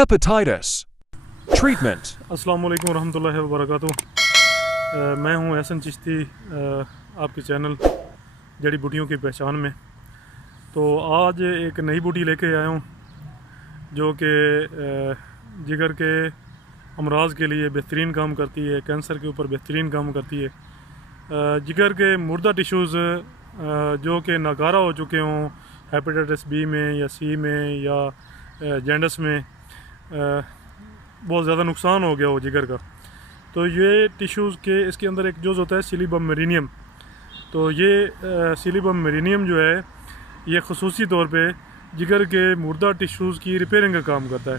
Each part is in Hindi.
Hepatitis. Treatment. अस्सलाम वालेकुम रहमतुल्लाहि व बरकातुहू। मैं हूँ एहसन चिश्ती, आपके चैनल जड़ी बूटियों की पहचान में। तो आज एक नई बूटी लेके आया हूँ जो कि जिगर के अमराज के लिए बेहतरीन काम करती है, कैंसर के ऊपर बेहतरीन काम करती है। जिगर के मुर्दा टिश्यूज़ जो कि नाकारा हो चुके हों हेपेटाइटिस बी में या सी में या जॉन्डिस में, बहुत ज़्यादा नुकसान हो गया हो जिगर का, तो ये टिश्यूज़ के इसके अंदर एक जुज़ होता है सिलिबम मेरिनियम। तो ये सिलिबम मेरिनियम जो है ये ख़ुसूसी तौर पे जिगर के मुर्दा टिश्यूज़ की रिपेयरिंग का काम करता है।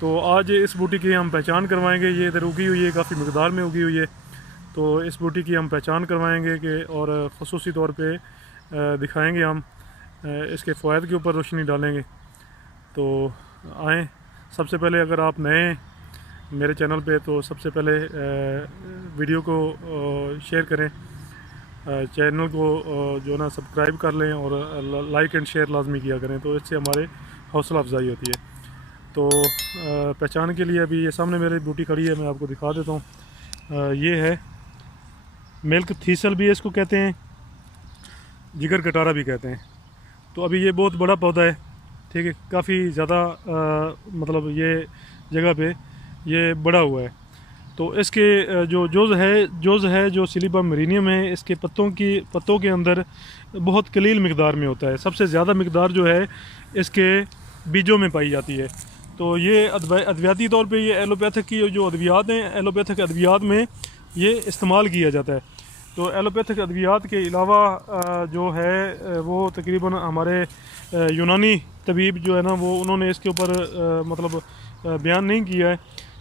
तो आज इस बूटी की हम पहचान करवाएंगे। ये इधर उगी हुई है, काफ़ी मकदार में उगी हुई है। तो इस बूटी की हम पहचान करवाएंगे कि और ख़ुसूसी तौर पे दिखाएंगे, हम इसके फ़वाइद के ऊपर रोशनी डालेंगे। तो आएँ, सबसे पहले अगर आप नए मेरे चैनल पे तो सबसे पहले वीडियो को शेयर करें, चैनल को जो ना सब्सक्राइब कर लें और लाइक एंड शेयर लाजमी किया करें, तो इससे हमारे हौसला अफजाई होती है। तो पहचान के लिए अभी ये सामने मेरी बूटी खड़ी है, मैं आपको दिखा देता हूँ। ये है मिल्क थीसल भी इसको कहते हैं, जिगर कटारा भी कहते हैं। तो अभी ये बहुत बड़ा पौधा है, ठीक है, काफ़ी ज़्यादा मतलब ये जगह पे ये बड़ा हुआ है। तो इसके जो जोज़ है जो सिलिबम मेरिनियम है, इसके पत्तों के अंदर बहुत कलील मिकदार में होता है। सबसे ज़्यादा मिकदार जो है इसके बीजों में पाई जाती है। तो ये अद्वियाती तौर पे ये एलोपैथिक की जो अद्वियात हैं, एलोपैथिक अद्वियात में ये इस्तेमाल किया जाता है। तो एलोपैथिक अद्वियात के अलावा जो है वो तकरीबन हमारे यूनानी तबीब जो है ना, वो उन्होंने इसके ऊपर मतलब बयान नहीं किया है।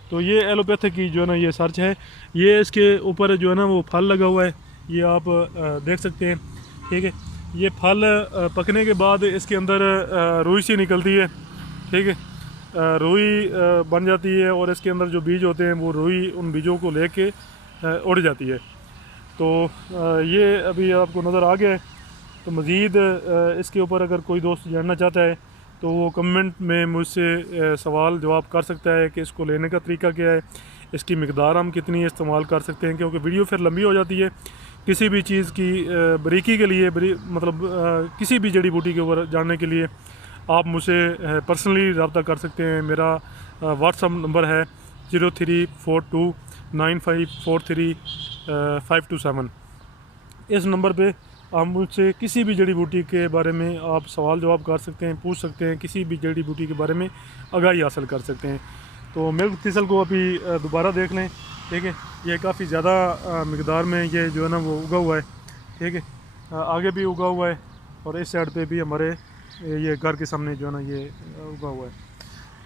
तो ये एलोपैथिक की जो है ना ये सर्च है। ये इसके ऊपर जो है ना वो फल लगा हुआ है, ये आप देख सकते हैं, ठीक है। ये फल पकने के बाद इसके अंदर रुई सी निकलती है, ठीक है, रुई बन जाती है और इसके अंदर जो बीज होते हैं वो रुई उन बीजों को लेके उड़ जाती है। तो ये अभी आपको नज़र आ गया है। तो मज़ीद इसके ऊपर अगर कोई दोस्त जानना चाहता है तो वो कमेंट में मुझसे सवाल जवाब कर सकता है कि इसको लेने का तरीका क्या है, इसकी मिकदार हम कितनी इस्तेमाल कर सकते हैं, क्योंकि वीडियो फिर लंबी हो जाती है। किसी भी चीज़ की बारीकी के लिए मतलब किसी भी जड़ी बूटी के ऊपर जानने के लिए आप मुझसे पर्सनली रब्ता कर सकते हैं। मेरा व्हाट्सअप नंबर है 03429543 इस नंबर पे आप मुझसे किसी भी जड़ी बूटी के बारे में आप सवाल जवाब कर सकते हैं, पूछ सकते हैं, किसी भी जड़ी बूटी के बारे में आगाही हासिल कर सकते हैं। तो मिल्क थीसल को अभी दोबारा देख लें, ठीक है। ये काफ़ी ज़्यादा मिकदार में ये जो है ना वो उगा हुआ है, ठीक है, आगे भी उगा हुआ है और इस साइड पे भी हमारे ये घर के सामने जो है ना ये उगा हुआ है।